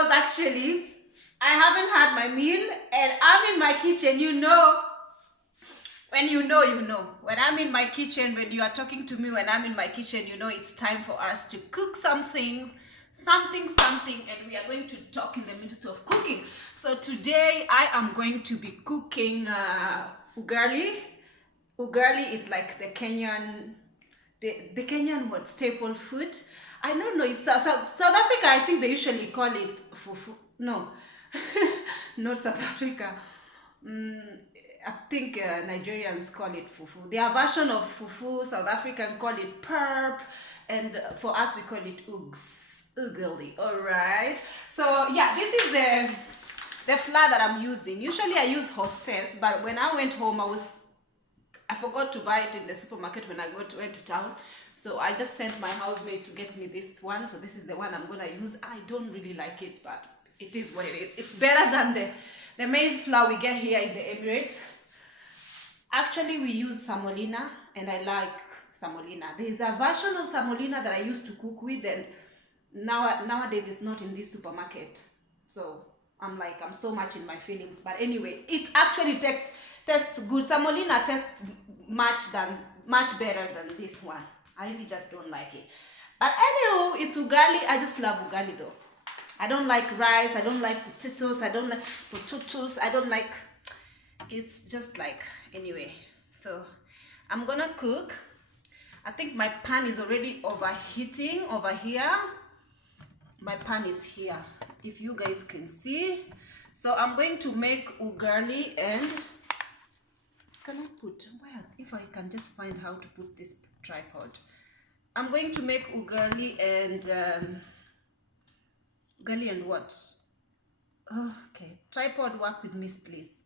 because actually I haven't had my meal and I'm in my kitchen. You know, when you know, you know. When I'm in my kitchen, when you are talking to me, when I'm in my kitchen, you know it's time for us to cook something, and we are going to talk in the midst of cooking. So today I am going to be cooking ugali. Ugali is like the Kenyan, the Kenyan what staple food. I don't know. It's South Africa. I think they usually call it fufu. No, not South Africa. Mm, I think Nigerians call it fufu. Their version of fufu, South African call it perp, and for us we call it ugali. All right. So yeah, this is the flour that I'm using. Usually I use Hostess, but when I went home, I forgot to buy it in the supermarket when I went to town. So I just sent my housemaid to get me this one. So this is the one I'm gonna use. I don't really like it, but it is what it is. It's better than the maize flour we get here in the Emirates. Actually, we use semolina, and I like semolina. There's a version of semolina that I used to cook with, and nowadays it's not in this supermarket. So I'm so much in my feelings. But anyway, it actually tastes good. Semolina tastes much better than this one. I really just don't like it. But anyway, it's ugali. I just love ugali though. I don't like rice. I don't like potatoes. I don't like potatoes. I don't like. It's just like, anyway. So I'm gonna cook. I think my pan is already overheating over here. My pan is here, if you guys can see. So I'm going to make ugali, and can I put, well, if I can just find how to put this tripod. I'm going to make ugali and what? Oh, okay, tripod, work with me please.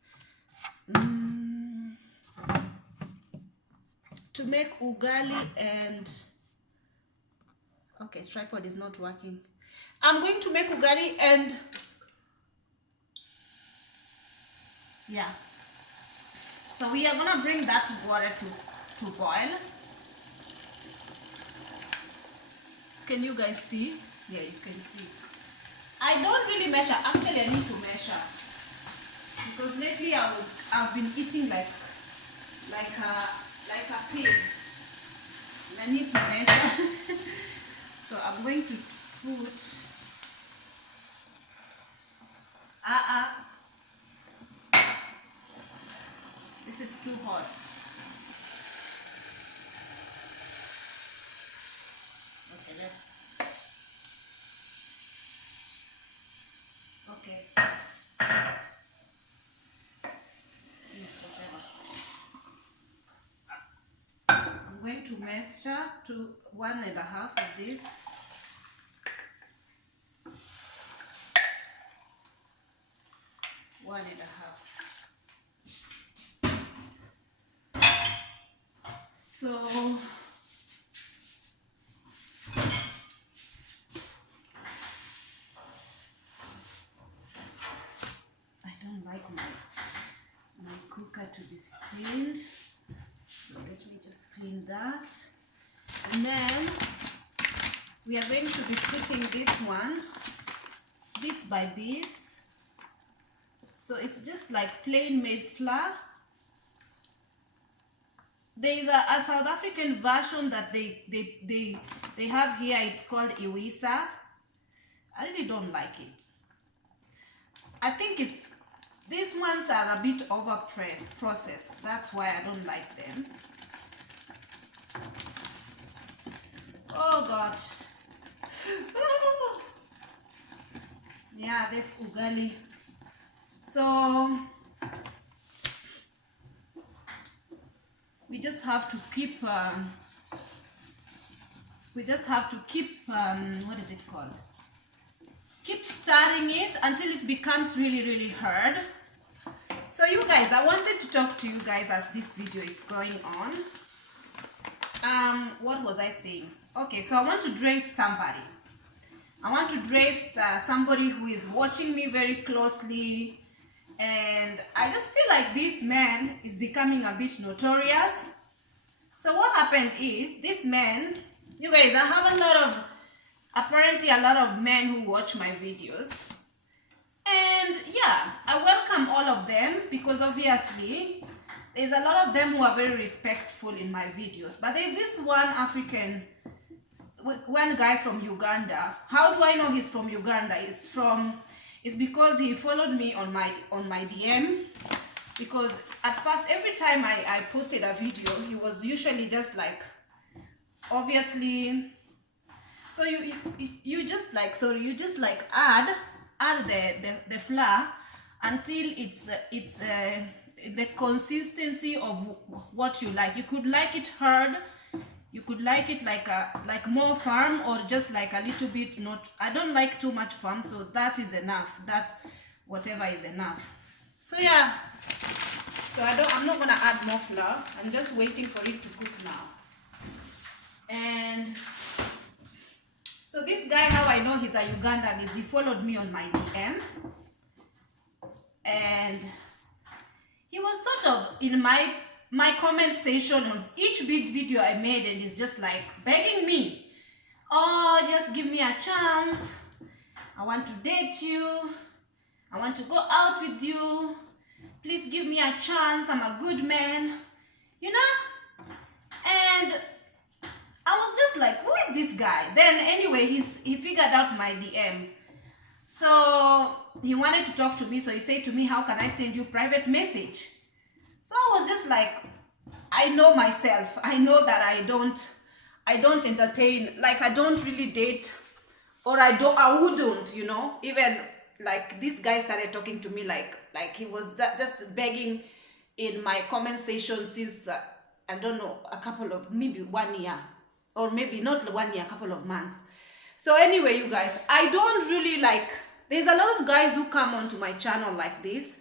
To make ugali and, okay, tripod is not working. I'm going to make ugali and, yeah. So we are gonna bring that water to boil. Can you guys see? Yeah, you can see. I don't really measure. Actually, I need to measure because lately I've been eating like a pig. And I need to measure. So I'm going to put this is too hot. Okay, okay. I'm going to measure to 1.5 of this. One and a half. So I don't like my cooker to be stained. So let me just clean that. And then we are going to be putting this one bits by bits. So it's just like plain maize flour. There is a South African version that they have here. It's called Iwisa. I really don't like it. I think these ones are a bit over processed. That's why I don't like them. Oh God. Yeah, this ugali. So we just have to keep what is it called? Keep stirring it until it becomes really hard. So you guys, I wanted to talk to you guys as this video is going on. What was I saying? Okay, so I want to dress somebody. I want to dress somebody who is watching me very closely, and I just feel like this man is becoming a bit notorious. So what happened is, this man, you guys, I have apparently a lot of men who watch my videos, yeah, I welcome all of them because obviously there's a lot of them who are very respectful in my videos. But there's this one guy from Uganda. How do I know he's from Uganda? It's because he followed me on my DM. Because at first, every time I posted a video, he was usually just like, obviously, so you just like, sorry, you just like add the flour until it's the consistency of what you like. You could like it hard, you could like it like more firm, or just like a little bit not. I don't like too much firm, so that is enough. That whatever is enough. So yeah, so I'm not gonna add more flour. I'm just waiting for it to cook now. And so this guy, how I know he's a Ugandan is he followed me on my DM, and he was sort of in my comment section of each big video I made, and he's just like begging me, oh, just give me a chance, I want to date you, I want to go out with you, please give me a chance, I'm a good man, you know. And I was just like, who is this guy? Then anyway, he figured out my DM. So he wanted to talk to me, so he said to me, how can I send you private message? So I was just like, I know myself. I know that I don't entertain, like I don't really date, or I wouldn't, you know. Even like this guy started talking to me like he was just begging in my comment section since I don't know, a couple of, maybe 1 year, or maybe not 1 year, a couple of months. So anyway, you guys, I don't really like, there's a lot of guys who come onto my channel like this,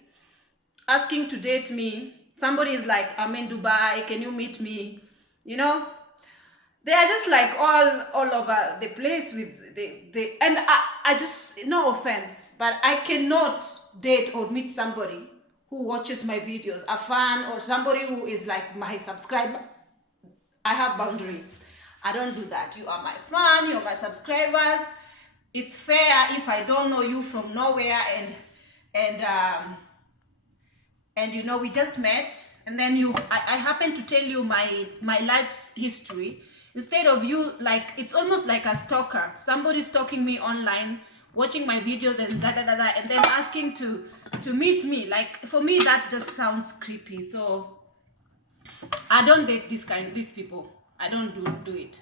asking to date me. Somebody is like, I'm in Dubai, can you meet me? You know, they are just like all over the place with and I just, no offense, but I cannot date or meet somebody who watches my videos, a fan, or somebody who is like my subscriber. I have boundary. I don't do that. You are my fan, you are my subscribers. It's fair if I don't know you from nowhere, and you know, we just met, and then I happen to tell you my life's history, instead of you, like, it's almost like a stalker. Somebody's stalking me online, watching my videos and and then asking to meet me. Like, for me, that just sounds creepy. So I don't date these people. I don't do it.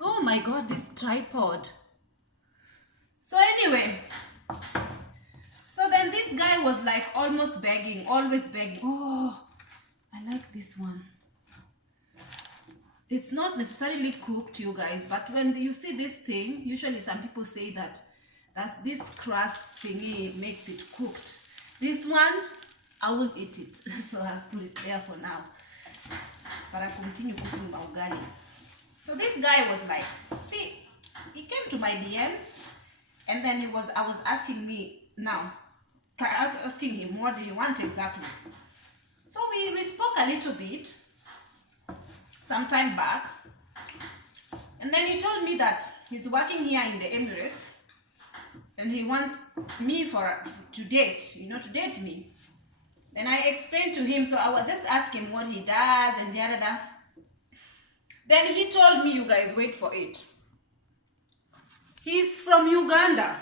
Oh my god, this tripod. So anyway, so then this guy was like almost begging, always begging. Oh, I like this one. It's not necessarily cooked, you guys, but when you see this thing, usually some people say that this crust thingy makes it cooked. This one, I will eat it, so I'll put it there for now. But I continue cooking my ugali. So this guy was like, see, he came to my DM, and then I was asking me now, asking him, what do you want exactly? So we spoke a little bit some time back, and then he told me that he's working here in the Emirates, and he wants me to date, you know, to date me. Then I explained to him, so I was just asking him what he does and da. Then he told me, you guys, wait for it, he's from Uganda.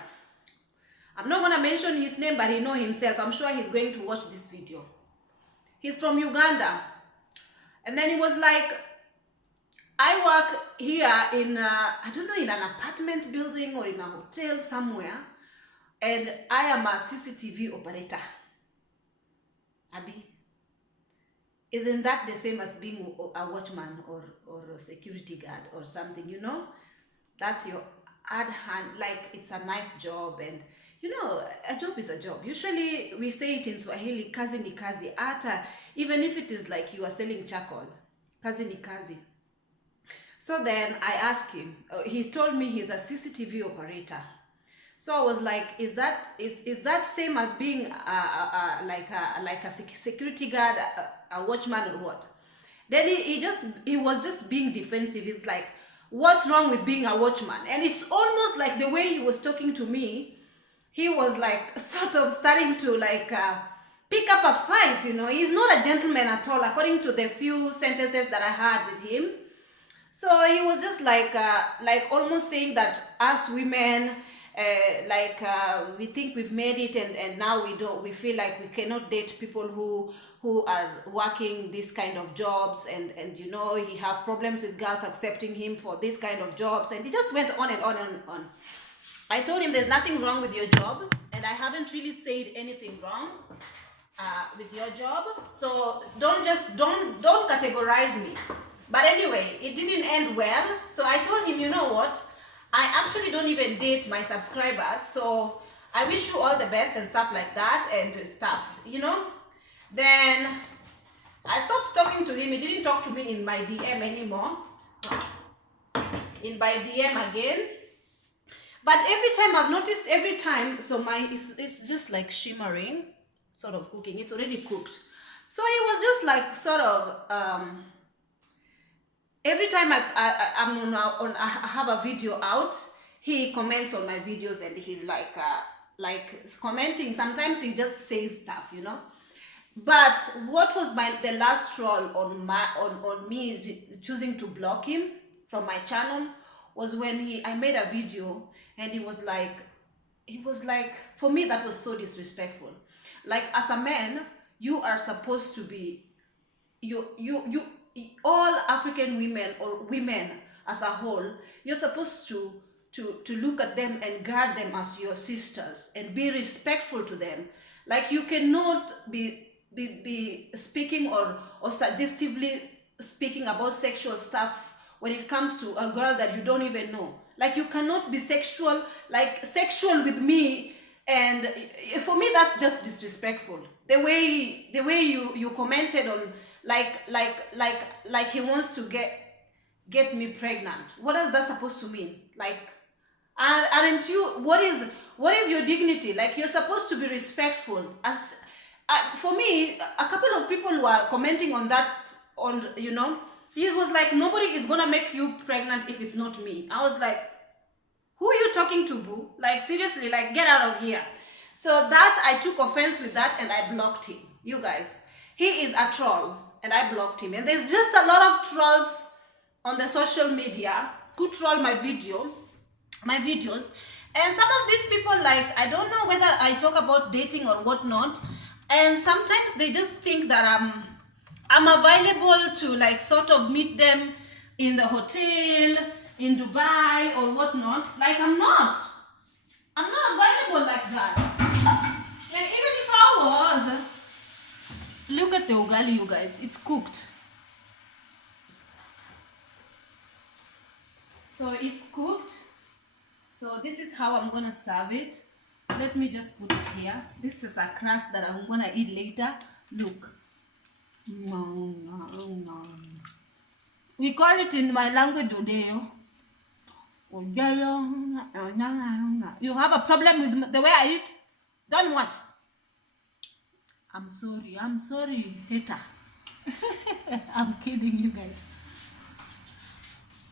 I'm not gonna mention his name, but he knows himself. I'm sure he's going to watch this video. He's from Uganda. And then he was like, I work here in, I don't know, in an apartment building or in a hotel somewhere, and I am a CCTV operator. Abi, isn't that the same as being a watchman or a security guard or something, you know? That's your ad hand, like it's a nice job, and you know, a job is a job. Usually we say it in Swahili, kazi ni kazi. Ata, even if it is like you are selling charcoal, kazi ni kazi. So then I asked him, he told me he's a CCTV operator. So I was like, is that same as being like a security guard, a watchman, or what? Then he was just being defensive. He's like, what's wrong with being a watchman? And it's almost like the way he was talking to me, he was like sort of starting to like pick up a fight, you know. He's not a gentleman at all, according to the few sentences that I had with him. So he was just like almost saying that us women, we think we've made it, and now we feel like we cannot date people who are working this kind of jobs, and you know, he have problems with girls accepting him for this kind of jobs, and he just went on and on and on. I told him there's nothing wrong with your job, and I haven't really said anything wrong with your job, so don't categorize me. But anyway, it didn't end well, so I told him, you know what, I actually don't even date my subscribers, so I wish you all the best and stuff like that and stuff, you know. Then I stopped talking to him. He didn't talk to me in my DM anymore, in my DM again. But every time I've noticed, so it's just like shimmering, sort of cooking. It's already cooked. So he was just like sort of every time I have a video out, he comments on my videos, and he's like commenting. Sometimes he just says stuff, you know. But what was the last troll on me choosing to block him from my channel was when I made a video, and he was like, for me that was so disrespectful. Like, as a man, you are supposed to be, all African women, or women as a whole, you're supposed to look at them and guard them as your sisters and be respectful to them. Like, you cannot be speaking or suggestively speaking about sexual stuff when it comes to a girl that you don't even know. Like, you cannot be sexual with me, and for me that's just disrespectful. The way you commented on like he wants to get me pregnant. What is that supposed to mean? Like, aren't you, what is your dignity? Like, you're supposed to be respectful. As for me, a couple of people were commenting on that, on, you know, he was like, nobody is gonna make you pregnant if it's not me. I was like, who are you talking to, boo? Like, seriously, like, get out of here. So that, I took offense with that, and I blocked him. You guys, he is a troll, and I blocked him. And there's just a lot of trolls on the social media who troll my videos. And some of these people, like, I don't know whether I talk about dating or whatnot, and sometimes they just think that I'm available to, like, sort of meet them in the hotel in Dubai or whatnot. Like, I'm not available like that. And even if I was, look at the ugali, you guys, it's cooked. So it's cooked. So this is how I'm gonna serve it. Let me just put it here. This is a crust that I'm gonna eat later. Look. We call it in my language Udeo. You have a problem with the way I eat? Don't what? I'm sorry, hater. I'm kidding, you guys.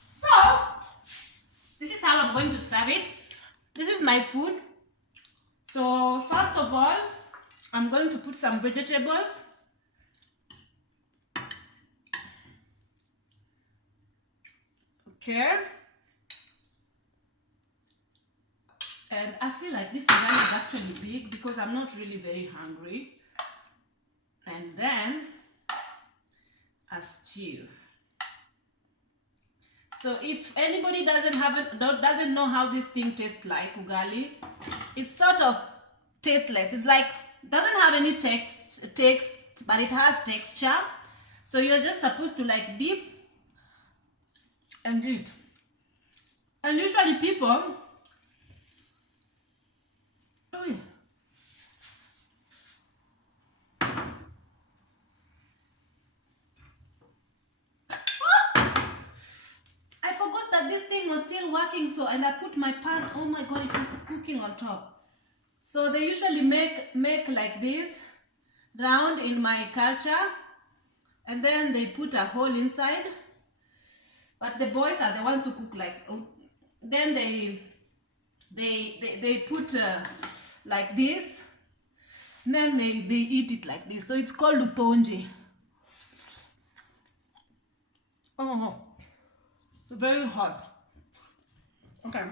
So, this is how I'm going to serve it. This is my food. So, first of all, I'm going to put some vegetables. Okay. And I feel like this ugali is actually big because I'm not really very hungry. And then a stew. So if anybody doesn't know how this thing tastes like, ugali, it's sort of tasteless. It's like, doesn't have any taste, but it has texture. So you're just supposed to like dip and eat. And usually people, oh yeah. I forgot that this thing was still working, so, and I put my pan, oh my god, it was cooking on top. So they usually make like this, round in my culture, and then they put a hole inside. But the boys are the ones who cook like, then they put like this. Then they eat it like this. So it's called lutonje. Oh, very hot. Okay.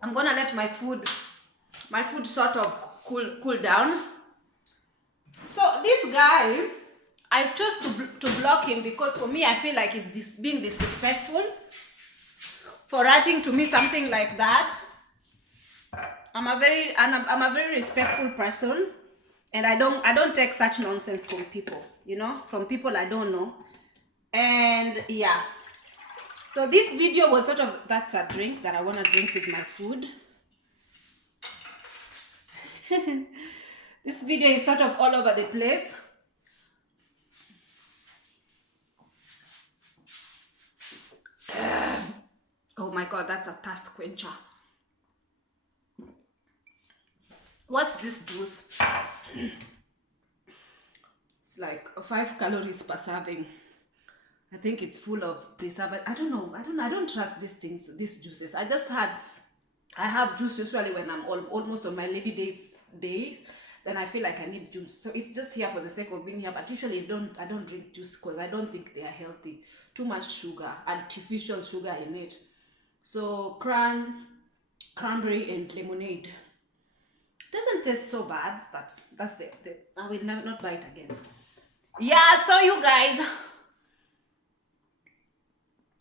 I'm gonna let my food sort of cool down. So this guy, I chose to block him because for me, I feel like he's being disrespectful for writing to me something like that. I'm a very respectful person, and I don't take such nonsense from people, you know, from people I don't know. And yeah, so this video was sort of, that's a drink that I want to drink with my food. This video is sort of all over the place. Oh my god, that's a thirst quencher. What's this juice? It's like 5 calories per serving. I think it's full of preservative. I don't trust these things, these juices. I have juice usually when I'm almost on my lady days. Then I feel like I need juice. So it's just here for the sake of being here. But usually I don't drink juice because I don't think they are healthy. Too much sugar, artificial sugar in it. So cranberry and lemonade. Doesn't taste so bad. That's it. I will not buy it again. Yeah, so you guys.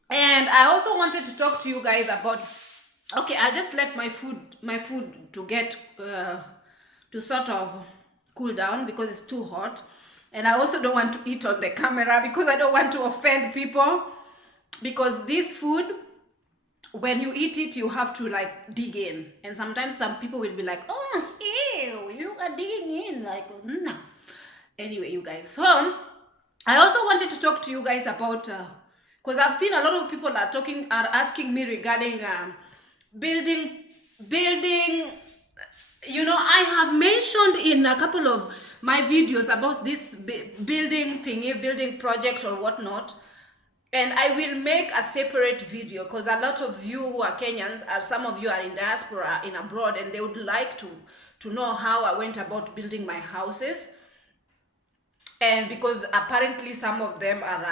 And I also wanted to talk to you guys about, okay, I'll just let my food to get to sort of cool down because it's too hot. And I also don't want to eat on the camera because I don't want to offend people. Because this food, when you eat it, you have to like dig in. And sometimes some people will be like, oh, ew, you are digging in. Like, no. Anyway, you guys. So, I also wanted to talk to you guys about, because I've seen a lot of people are asking me regarding building. You know, I have mentioned in a couple of my videos about this building project or whatnot. And I will make a separate video because a lot of you who are Kenyans, or some of you are in diaspora, in abroad, and they would like to know how I went about building my houses. And because apparently some of them are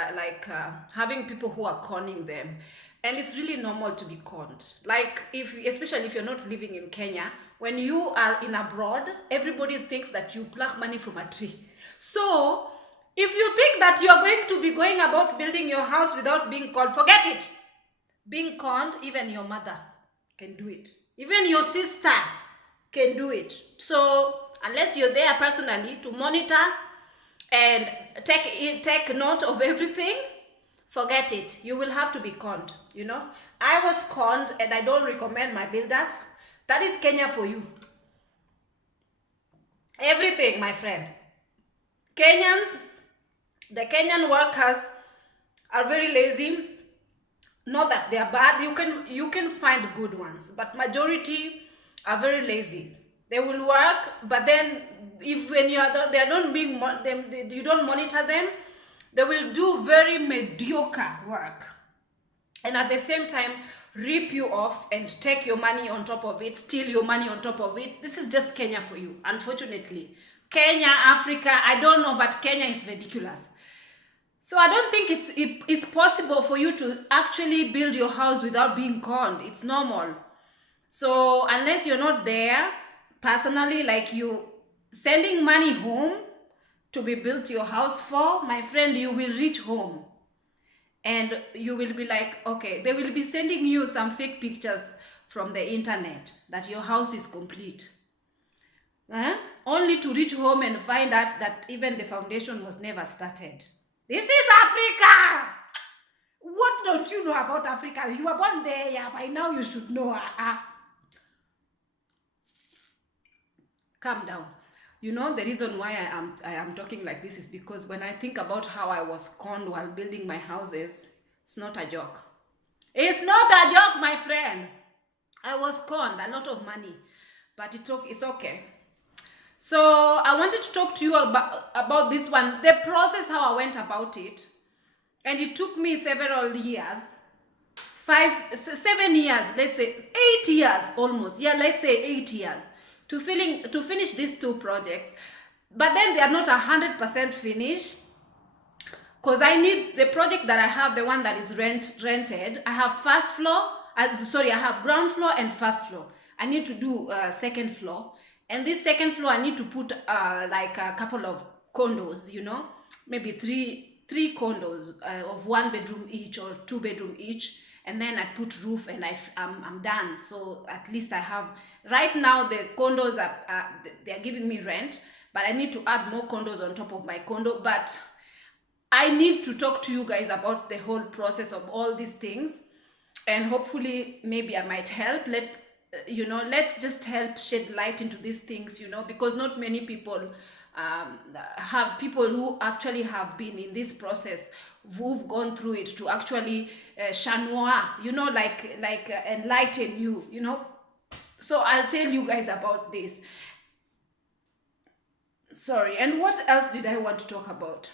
having people who are conning them. And it's really normal to be conned. Like, especially if you're not living in Kenya, when you are in abroad, everybody thinks that you pluck money from a tree. So, if you think that you're going to be going about building your house without being conned, forget it. Being conned, even your mother can do it. Even your sister can do it. So, unless you're there personally to monitor and take note of everything, forget it. You will have to be conned, you know. I was conned and I don't recommend my builders. That is Kenya for you. Everything, my friend. Kenyans, the Kenyan workers are very lazy. Not that they are bad. You can find good ones, but majority are very lazy. They will work, but then when you are they are not being you don't monitor them, they will do very mediocre work, and at the same time rip you off and take your money on top of it, steal your money on top of it. This is just Kenya for you, unfortunately. Kenya, Africa, I don't know, but Kenya is ridiculous. So I don't think it's possible for you to actually build your house without being conned. It's normal. So unless you're not there personally, like you sending money home to be built your house for, my friend, you will reach home and you will be like, okay, they will be sending you some fake pictures from the internet that your house is complete. Only to reach home and find out that even the foundation was never started. This is Africa! What don't you know about Africa? You were born there, yeah, by now you should know. Calm down. You know, the reason why I am talking like this is because when I think about how I was conned while building my houses, it's not a joke. It's not a joke, my friend. I was conned, a lot of money, but it's okay. So I wanted to talk to you about this one, the process, how I went about it. And it took me several years 7 years, let's say 8 years almost. Yeah, let's say 8 years to finish these 2 projects. But then they are not 100% finished, because I need the project that I have, the one that is rented. I have first floor, I have ground floor and first floor. I need to do second floor, and this second floor I need to put like a couple of condos, you know, maybe three condos of 1 bedroom each or 2 bedroom each, and then I put roof, and I'm done. So at least I have, right now the condos they're giving me rent, but I need to add more condos on top of my condo. But I need to talk to you guys about the whole process of all these things, and hopefully maybe I might help. Let's just help shed light into these things, you know, because not many people have people who actually have been in this process, who've gone through it, to actually shanua, you know, like enlighten you, you know. So I'll tell you guys about this. Sorry, and what else did I want to talk about?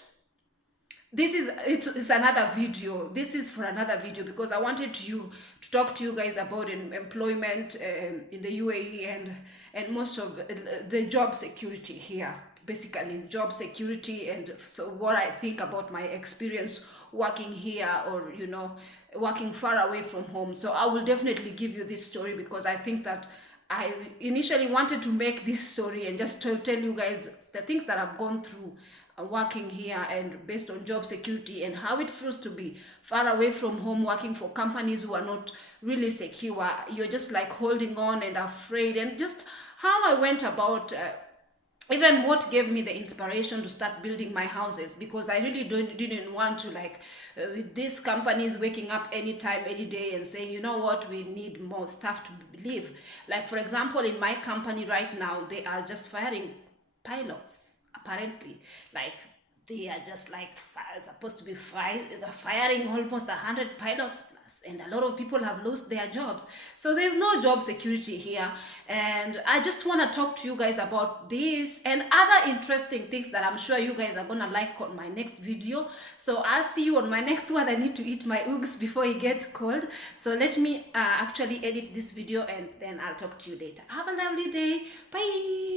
It's another video. This is for another video, because I wanted to talk to you guys about employment in the UAE, and most of the job security here, basically job security, and so what I think about my experience working here, or you know, working far away from home. So I will definitely give you this story, because I think that I initially wanted to make this story and just tell you guys the things that I've gone through working here, and based on job security, and how it feels to be far away from home, working for companies who are not really secure. You're just like holding on and afraid, and just how I went about even what gave me the inspiration to start building my houses, because I really didn't want to, like, with these companies waking up anytime, any day, and saying, you know what, we need more staff to leave. Like, for example, in my company right now, they are just firing pilots, apparently. Like, they are just like supposed to be firing almost 100 pilots, and a lot of people have lost their jobs. So there's no job security here, and I just want to talk to you guys about this and other interesting things that I'm sure you guys are gonna like on my next video. So I'll see you on my next one. I need to eat my Ugs before it gets cold, so let me actually edit this video, and then I'll talk to you later. Have a lovely day. Bye.